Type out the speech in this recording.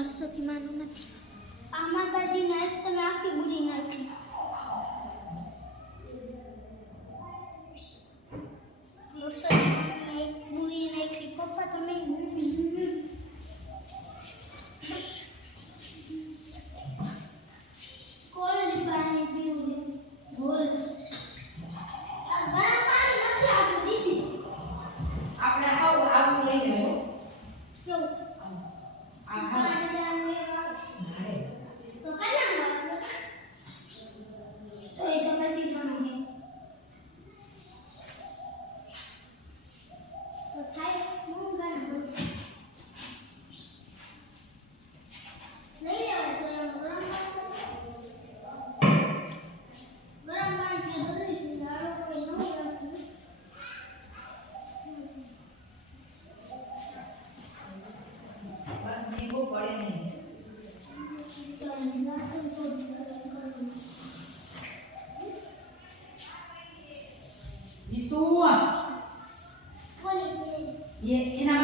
હર્ષથી માનું નથી. આ માતાજીના એક તમે આખી બુરી નાખી. હર્ષથી એક બુરી નાખી. પપ્પા તમે કોલેજ પાણી પીવું બોલ. ગરમ પાણી નથી આપું દીદી. આપણે આવું લઈ લેવું. કેવું? આ તો કલ્યાણ ચોઈસો 25 જણા તો થાય હું ગણ લઈ લેવાય તો એમ ગરમ પાણી બધી દાડો કોઈ ન રાખી. બસ નીકળવું પડે નહીં. વિશુ બોલી એના